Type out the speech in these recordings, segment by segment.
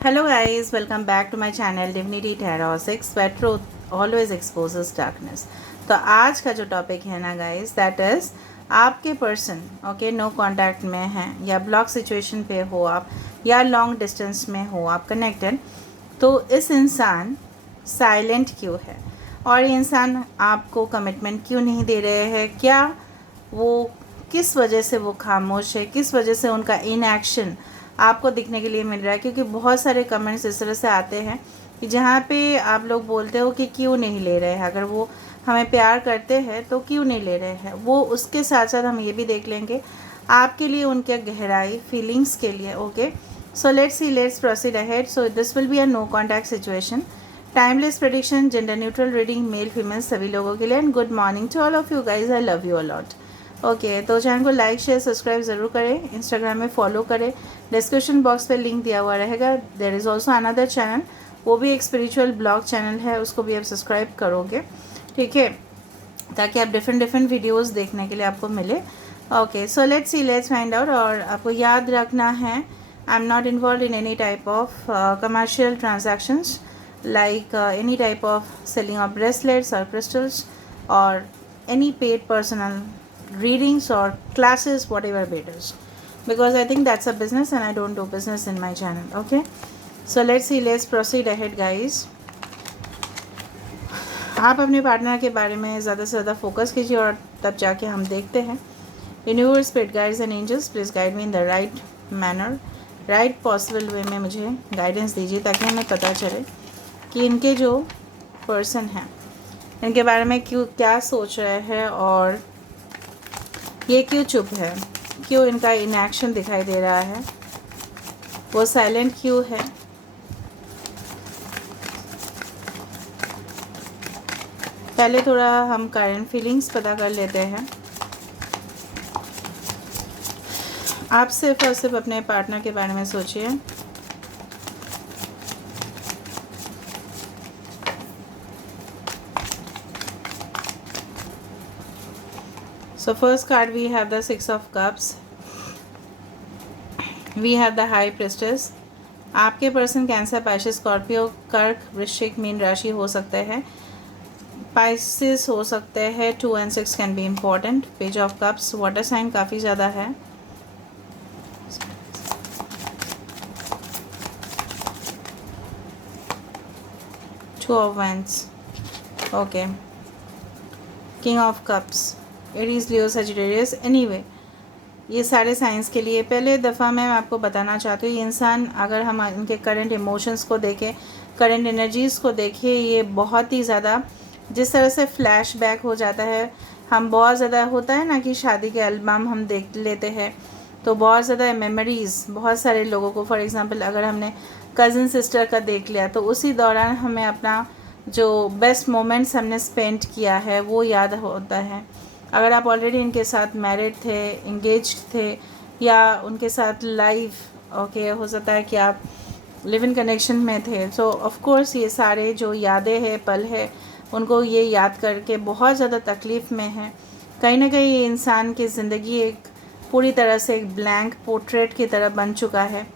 Hello guys, welcome back to my channel Divinity Tarot 6 where truth always exposes darkness। तो आज का जो topic है ना गाइस, दैट इज़ आपके पर्सन ओके नो कांटेक्ट में हैं या ब्लॉक सिचुएशन पे हो आप या लॉन्ग डिस्टेंस में हो आप कनेक्टेड, तो इस इंसान साइलेंट क्यों है और ये इंसान आपको कमिटमेंट क्यों नहीं दे रहे हैं? क्या वो किस वजह से वो खामोश है, किस वजह से उनका इनएक्शन आपको दिखने के लिए मिल रहा है? क्योंकि बहुत सारे कमेंट्स इस तरह से आते हैं कि जहाँ पे आप लोग बोलते हो कि क्यों नहीं ले रहे हैं, अगर वो हमें प्यार करते हैं तो क्यों नहीं ले रहे हैं वो। उसके साथ साथ हम ये भी देख लेंगे आपके लिए उनके गहराई फीलिंग्स के लिए। Okay, so let's proceed ahead. So this will be a no contact situation, timeless prediction, gender neutral reading, male female सभी लोगों के लिए। And good morning to all of you guys, I love you a lot. Okay, तो channel को like share subscribe ज़रूर करें, Instagram में follow करें, डिस्क्रिप्शन बॉक्स पे लिंक दिया हुआ रहेगा। There is also another channel, वो भी एक स्पिरिचुअल ब्लॉग चैनल है, उसको भी आप सब्सक्राइब करोगे, ठीक है, ताकि आप डिफरेंट वीडियोस देखने के लिए आपको मिले। Okay, so let's find out. और आपको याद रखना है, I am not involve in any type of commercial transactions like any type of selling of bracelets or crystals or any paid personal readings or classes, whatever it is, because I think that's a business and I don't do business in my channel. Okay, so let's proceed ahead guys। आप अपने partner के बारे में ज़्यादा से ज़्यादा focus कीजिए और तब जाके हम देखते हैं। Universe, spirit guides and angels, please guide me in the right manner, right possible way में मुझे गाइडेंस दीजिए ताकि हमें पता चले कि इनके जो पर्सन हैं इनके बारे में क्यों क्या सोच रहे हैं और ये क्यों चुप है, क्यों इनका इनएक्शन दिखाई दे रहा है, वो साइलेंट क्यों है। पहले थोड़ा हम करंट फीलिंग्स पता कर लेते हैं। आप सिर्फ और सिर्फ अपने पार्टनर के बारे में सोचिए। So first card we have the Six of Cups, we have the High Priestess। आपके पर्सन कैंसर, पाइसेस, स्कॉर्पियो, कर्क, वृश्चिक, मीन राशि हो सकते हैं, पाइसेस हो सकते हैं। 2 and 6 can be important. Page of cups, water sign काफ़ी ज़्यादा है। Two of Wands, okay, king of cups, Aries, Leo, Sagittarius. Anyway, ये सारे साइंस के लिए पहले दफ़ा मैं आपको बताना चाहती हूँ, ये इंसान अगर हम इनके करंट इमोशंस को देखें, करंट एनर्जीज़ को देखें, ये बहुत ही ज़्यादा जिस तरह से फ्लैशबैक हो जाता है। हम बहुत ज़्यादा होता है ना कि शादी के एल्बम हम देख लेते हैं तो बहुत ज़्यादा मेमोरीज़ बहुत सारे लोगों को, फॉर एग्ज़ाम्पल अगर हमने कज़न सिस्टर का देख लिया तो उसी दौरान हमें अपना जो बेस्ट मोमेंट्स हमने स्पेंड किया है वो याद होता है। अगर आप ऑलरेडी इनके साथ मैरिड थे, इंगेज्ड थे या उनके साथ लाइफ ओके हो सकता है कि आप लिव इन कनेक्शन में थे, सो ऑफ कोर्स ये सारे जो यादें हैं, पल है, उनको ये याद करके बहुत ज़्यादा तकलीफ़ में है। कहीं ना कहीं ये इंसान की ज़िंदगी एक पूरी तरह से एक ब्लैंक पोर्ट्रेट की तरह बन चुका है।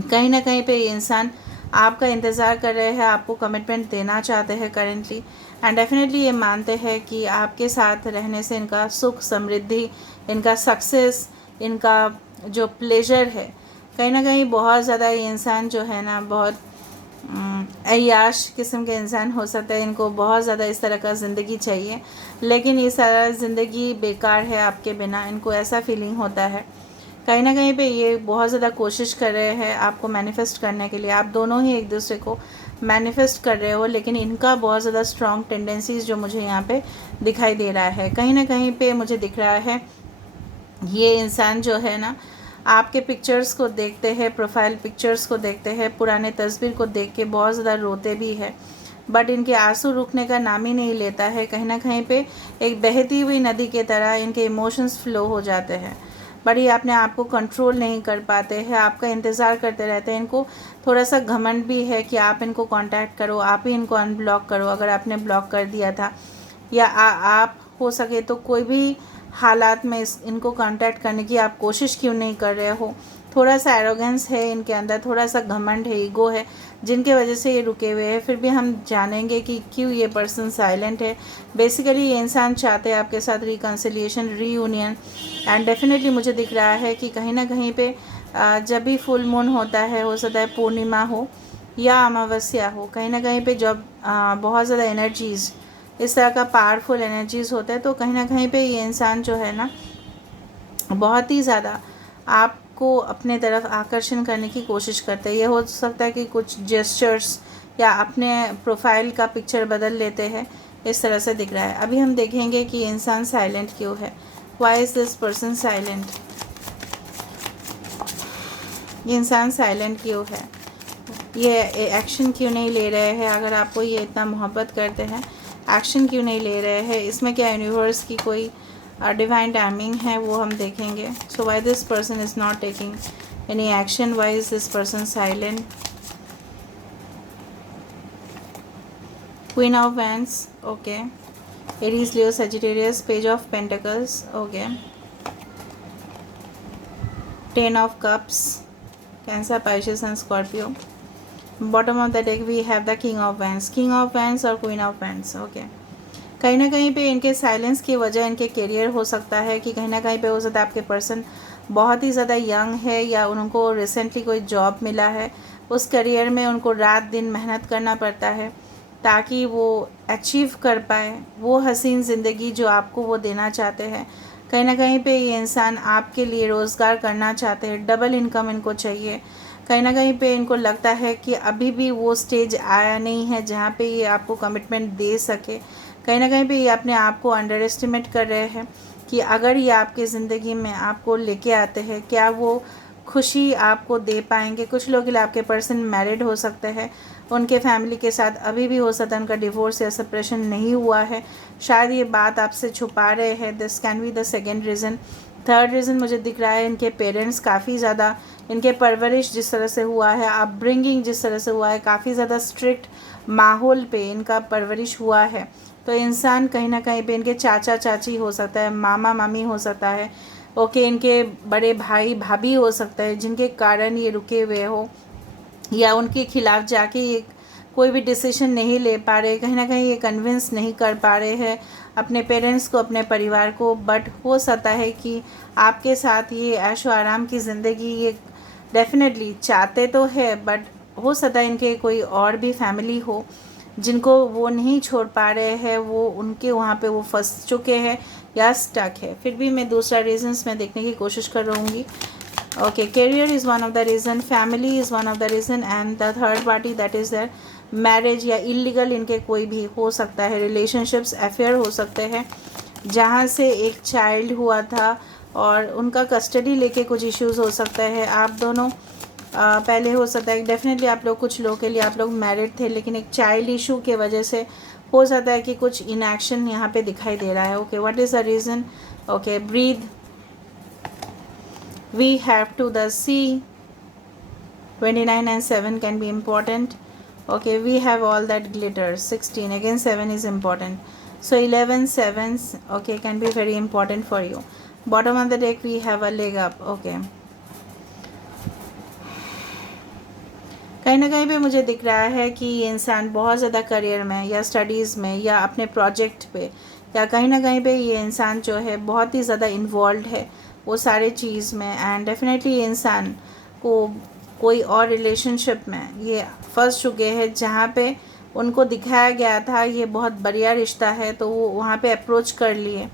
कहीं ना कहीं पे ये इंसान आपका इंतज़ार कर रहे हैं, आपको कमिटमेंट देना चाहते हैं करेंटली, एंड डेफिनेटली ये मानते हैं कि आपके साथ रहने से इनका सुख, समृद्धि, इनका सक्सेस, इनका जो प्लेजर है, कहीं ना कहीं बहुत ज़्यादा ये इंसान जो है ना बहुत अय्याश किस्म के इंसान हो सकता है। इनको बहुत ज़्यादा इस तरह का ज़िंदगी चाहिए, लेकिन ये सारा ज़िंदगी बेकार है आपके बिना, इनको ऐसा फीलिंग होता है। कहीं ना कहीं पे ये बहुत ज़्यादा कोशिश कर रहे हैं आपको मैनिफेस्ट करने के लिए, आप दोनों ही एक दूसरे को मैनिफेस्ट कर रहे हो, लेकिन इनका बहुत ज़्यादा स्ट्रॉन्ग टेंडेंसीज़ जो मुझे यहाँ पे दिखाई दे रहा है। कहीं ना कहीं पे मुझे दिख रहा है ये इंसान जो है ना आपके पिक्चर्स को देखते हैं, प्रोफाइल पिक्चर्स को देखते हैं, पुराने तस्वीर को देख के बहुत ज़्यादा रोते भी है, बट इनके आंसू रुकने का नाम ही नहीं लेता है। कहीं ना कहीं पे एक बहती हुई नदी की तरह इनके इमोशंस फ्लो हो जाते हैं, बट ये अपने आप को कंट्रोल नहीं कर पाते हैं, आपका इंतज़ार करते रहते हैं। इनको थोड़ा सा घमंड भी है कि आप इनको कांटेक्ट करो, आप ही इनको अनब्लॉक करो अगर आपने ब्लॉक कर दिया था, या आप हो सके तो कोई भी हालात में इनको कांटेक्ट करने की आप कोशिश क्यों नहीं कर रहे हो। थोड़ा सा एरोगेंस है इनके अंदर, थोड़ा सा घमंड है, ईगो है, जिनके वजह से ये रुके हुए हैं। फिर भी हम जानेंगे कि क्यों ये पर्सन साइलेंट है। बेसिकली ये इंसान चाहते हैं आपके साथ रिकन्सिलिएशन, रीयूनियन। एंड डेफिनेटली मुझे दिख रहा है कि कहीं ना कहीं पे जब भी फुल मून होता है, हो सकता है पूर्णिमा हो या अमावस्या हो, कहीं ना कहीं पे जब बहुत ज़्यादा एनर्जीज़, इस तरह का पावरफुल एनर्जीज़ होता है, तो कहीं ना कहीं पे ये इंसान जो है ना बहुत ही ज़्यादा आपको अपने तरफ आकर्षण करने की कोशिश करते हैं। ये हो सकता है कि कुछ जेस्चर्स या अपने प्रोफाइल का पिक्चर बदल लेते हैं, इस तरह से दिख रहा है। अभी हम देखेंगे कि इंसान साइलेंट क्यों है। Why is this person silent? ये इंसान साइलेंट क्यों है? ये एक्शन क्यों नहीं ले रहे हैं? अगर आपको ये इतना मोहब्बत करते हैं, एक्शन क्यों नहीं ले रहे हैं? इसमें क्या यूनिवर्स की कोई डिवाइन टाइमिंग है, वो हम देखेंगे। So why this person is not taking any action? Why is this person silent? Queen of wands, okay. Aries, Leo, Sagittarius, page of pentacles, okay. Ten of cups, Cancer, Pisces and Scorpio. Bottom of the deck we have the king of wands, king of wands और queen of wands, okay. कहीं ना कहीं पे इनके silence की वजह इनके career हो सकता है, कि कहीं ना कहीं पे हो सकता है आपके पर्सन बहुत ही ज़्यादा यंग है या उनको रिसेंटली कोई जॉब मिला है, उस करियर में उनको रात दिन मेहनत करना पड़ता है ताकि वो अचीव कर पाए वो हसीन ज़िंदगी जो आपको वो देना चाहते हैं। कहीं ना कहीं पे ये इंसान आपके लिए रोज़गार करना चाहते हैं, डबल इनकम इनको चाहिए। कहीं ना कहीं पे इनको लगता है कि अभी भी वो स्टेज आया नहीं है जहाँ पे ये आपको कमिटमेंट दे सके। कहीं ना कहीं पे ये अपने आप को अंडर एस्टिमेट कर रहे हैं कि अगर ये आपकी ज़िंदगी में आपको लेके आते हैं, क्या वो खुशी आपको दे पाएंगे। कुछ लोग के लिए आपके पर्सन मैरिड हो सकते हैं, उनके फैमिली के साथ अभी भी हो सकता है उनका डिवोर्स या सेपरेशन नहीं हुआ है, शायद ये बात आपसे छुपा रहे हैं। This can be the second reason. Third reason मुझे दिख रहा है इनके पेरेंट्स काफ़ी ज़्यादा, इनके परवरिश जिस तरह से हुआ है, अपब्रिंगिंग जिस तरह से हुआ है, काफ़ी ज़्यादा स्ट्रिक्ट माहौल पे इनका परवरिश हुआ है। तो इंसान कहीं ना कहीं पे इनके चाचा चाची हो सकता है, मामा मामी हो सकता है, ओके, इनके बड़े भाई भाभी हो सकता है जिनके कारण ये रुके हुए हो, या उनके खिलाफ जाके ये कोई भी डिसीजन नहीं ले पा रहे, कहीं ना कहीं ये कन्विंस नहीं कर पा रहे हैं अपने पेरेंट्स को, अपने परिवार को। बट हो सकता है कि आपके साथ ये ऐशो आराम की ज़िंदगी ये डेफिनेटली चाहते तो है, बट हो सकता है इनके कोई और भी फैमिली हो जिनको वो नहीं छोड़ पा रहे हैं, वो उनके वहाँ पे वो फंस चुके हैं या स्टक है। फिर भी मैं दूसरा रीजंस में देखने की कोशिश कर रहूँगी। Okay, career is one of the reason, family is one of the reason, and the third party that is there marriage या इलीगल इनके कोई भी हो सकता है, रिलेशनशिप्स, अफेयर हो सकते हैं जहाँ से एक चाइल्ड हुआ था और उनका कस्टडी लेके कुछ इश्यूज़ हो सकता है। आप दोनों पहले हो सकता है डेफिनेटली आप लोग, कुछ लोगों के लिए आप लोग मैरिड थे लेकिन एक चाइल्ड इशू के वजह से हो सकता है कि कुछ इनएक्शन यहाँ पे दिखाई दे रहा है। Okay, what is the reason? Okay, breathe, we have to the see, 29 and 7 can be important. Okay, we have all that glitter, 16, again 7 is important. So 11 sevens, okay, can be very important for you. Bottom of the deck we have a leg up. Okay, कहीं ना कहीं पे मुझे दिख रहा है कि ये इंसान बहुत ज़्यादा करियर में या स्टडीज़ में या अपने प्रोजेक्ट पे या कहीं ना कहीं पे ये इंसान जो है बहुत ही ज़्यादा इन्वॉल्व है वो सारे चीज़ में। एंड डेफिनेटली ये इंसान को कोई और रिलेशनशिप में ये फंस चुके हैं जहाँ पे उनको दिखाया गया था ये बहुत बढ़िया रिश्ता है, तो वो वहाँ पे अप्रोच कर लिए,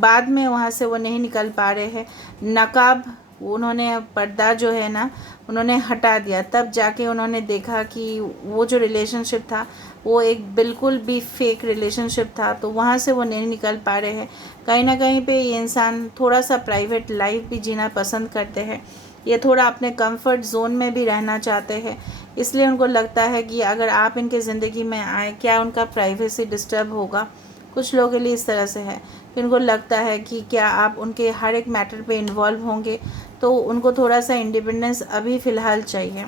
बाद में वहाँ से वो नहीं निकल पा रहे हैं। नकाब, उन्होंने पर्दा जो है ना उन्होंने हटा दिया, तब जाके उन्होंने देखा कि वो जो रिलेशनशिप था वो एक बिल्कुल भी फेक रिलेशनशिप था, तो वहाँ से वो नहीं निकल पा रहे हैं। कहीं ना कहीं पे ये इंसान थोड़ा सा प्राइवेट लाइफ भी जीना पसंद करते हैं, ये थोड़ा अपने कंफर्ट जोन में भी रहना चाहते हैं, इसलिए उनको लगता है कि अगर आप इनके ज़िंदगी में आए क्या उनका प्राइवेसी डिस्टर्ब होगा। कुछ लोगों के लिए इस तरह से है कि उनको लगता है कि क्या आप उनके हर एक मैटर पे इन्वॉल्व होंगे, तो उनको थोड़ा सा इंडिपेंडेंस अभी फ़िलहाल चाहिए।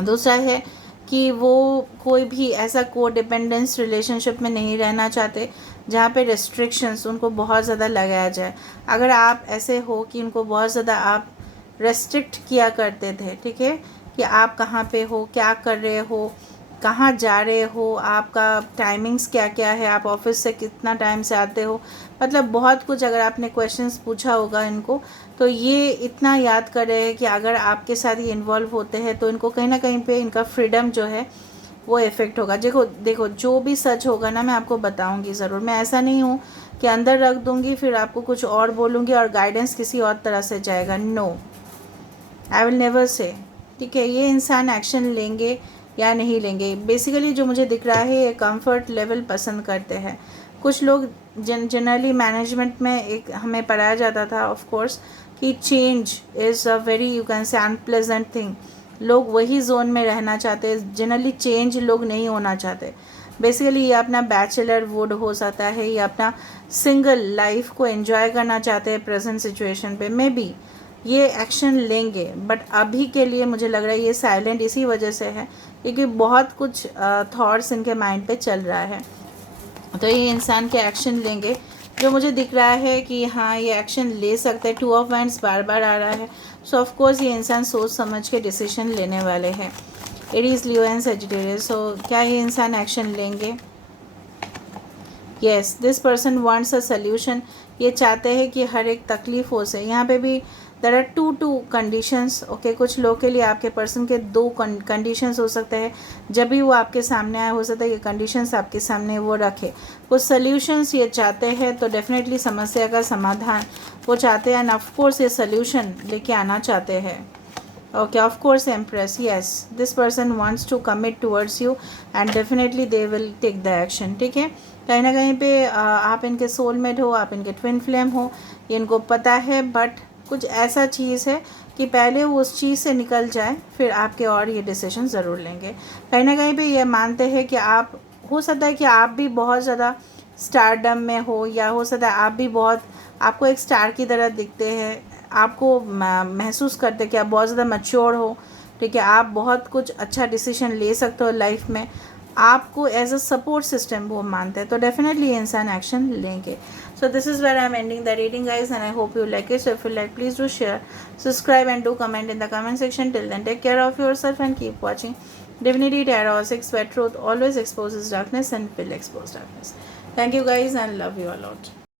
दूसरा है कि वो कोई भी ऐसा को डिपेंडेंस रिलेशनशिप में नहीं रहना चाहते जहाँ पे रिस्ट्रिक्शंस उनको बहुत ज़्यादा लगाया जाए। अगर आप ऐसे हो कि उनको बहुत ज़्यादा आप रेस्ट्रिक्ट किया करते थे, ठीक है, कि आप कहाँ पे हो, क्या कर रहे हो, कहाँ जा रहे हो, आपका टाइमिंग्स क्या क्या है, आप ऑफिस से कितना टाइम से आते हो, मतलब बहुत कुछ अगर आपने क्वेश्चंस पूछा होगा इनको तो ये इतना याद कर रहे हैं कि अगर आपके साथ ये इन्वॉल्व होते हैं तो इनको कहीं ना कहीं पे इनका फ्रीडम जो है वो इफ़ेक्ट होगा। देखो देखो जो भी सच होगा ना मैं आपको बताऊंगी ज़रूर, मैं ऐसा नहीं हूँ कि अंदर रख दूंगी फिर आपको कुछ और बोलूँगी और गाइडेंस किसी और तरह से जाएगा। No, I will never say, ठीक है। ये इंसान एक्शन लेंगे या नहीं लेंगे, बेसिकली जो मुझे दिख रहा है ये कंफर्ट लेवल पसंद करते हैं। कुछ लोग जनरली मैनेजमेंट में एक हमें पढ़ाया जाता था ऑफ कोर्स कि change is a very you can say unpleasant thing. लोग वही जोन में रहना चाहते हैं, जनरली चेंज लोग नहीं होना चाहते। बेसिकली ये अपना बैचलर वुड हो सकता है, ये अपना सिंगल लाइफ को एंजॉय करना चाहते हैं प्रेजेंट सिचुएशन पे, मे बी ये एक्शन लेंगे। बट अभी के लिए मुझे लग रहा है ये साइलेंट इसी वजह से है क्योंकि बहुत कुछ थॉट्स इनके माइंड पे चल रहा है। तो ये इंसान के एक्शन लेंगे, जो मुझे दिख रहा है कि हाँ ये एक्शन ले सकते हैं। 2 ऑफ वांड्स बार बार आ रहा है, सो ऑफ कोर्स ये इंसान सोच समझ के डिसीजन लेने वाले हैं। एरीज, लियो एंड सजिटेरियस, सो क्या ये इंसान एक्शन लेंगे? Yes, this person wants a solution. ये चाहते हैं कि हर एक तकलीफ़ों से, यहाँ पे भी there are two conditions, okay. कुछ लोग के लिए आपके पर्सन के 2 कंडीशंस हो सकते हैं। जब भी वो आपके सामने आए हो सकता है ये कंडीशंस आपके सामने वो रखे। कुछ सल्यूशंस ये चाहते हैं, तो डेफिनेटली समस्या का समाधान वो चाहते हैं एंड ऑफ कोर्स ये सल्यूशन लेके आना चाहते हैं। Okay, of course, Empress. Yes, this person wants to commit towards you and definitely they will take the action. ठीक है, कहीं ना कहीं पे आप इनके सोलमेट हो, आप इनके ट्विन फ्लेम हो, ये इनको पता है। बट कुछ ऐसा चीज़ है कि पहले वो उस चीज़ से निकल जाए फिर आपके और ये डिसीजन ज़रूर लेंगे। कहीं ना कहीं पे ये मानते हैं कि आप, हो सकता है कि आप भी बहुत ज़्यादा स्टारडम में हो, या हो सकता है आप भी बहुत, आपको एक स्टार की तरह दिखते हैं, आपको महसूस करते कि आप बहुत ज़्यादा मैच्योर हो, ठीक है, आप बहुत कुछ अच्छा डिसीजन ले सकते हो लाइफ में, आपको एज अ सपोर्ट सिस्टम वो मानते हैं। तो डेफिनेटली ये इंसान एक्शन लेंगे। So this is where I am ending the reading guys and I hope you like it. So if you like please do share, subscribe and do comment in the comment section. Till then take care of yourself and keep watching Divinity Tarot 6, where truth always exposes darkness and will expose darkness. Thank you guys and love you a lot.